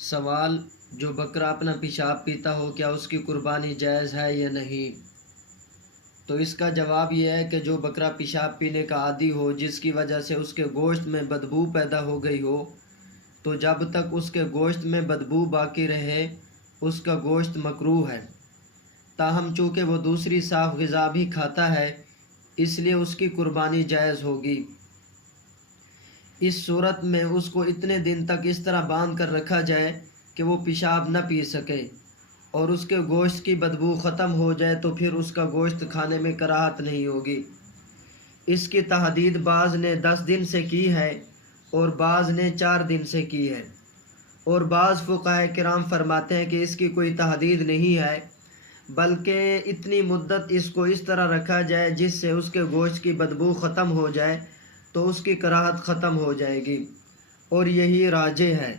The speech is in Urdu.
سوال: جو بکرا اپنا پیشاب پیتا ہو کیا اس کی قربانی جائز ہے یا نہیں؟ تو اس کا جواب یہ ہے کہ جو بکرا پیشاب پینے کا عادی ہو، جس کی وجہ سے اس کے گوشت میں بدبو پیدا ہو گئی ہو، تو جب تک اس کے گوشت میں بدبو باقی رہے اس کا گوشت مکروہ ہے۔ تاہم چونکہ وہ دوسری صاف غذا بھی کھاتا ہے اس لیے اس کی قربانی جائز ہوگی۔ اس صورت میں اس کو اتنے دن تک اس طرح باندھ کر رکھا جائے کہ وہ پیشاب نہ پی سکے اور اس کے گوشت کی بدبو ختم ہو جائے، تو پھر اس کا گوشت کھانے میں کراہت نہیں ہوگی۔ اس کی تحدید بعض نے 10 دن سے کی ہے اور بعض نے 4 دن سے کی ہے، اور بعض فقہاء کرام فرماتے ہیں کہ اس کی کوئی تحدید نہیں ہے، بلکہ اتنی مدت اس کو اس طرح رکھا جائے جس سے اس کے گوشت کی بدبو ختم ہو جائے تو اس کی کراہت ختم ہو جائے گی، اور یہی راجح ہے۔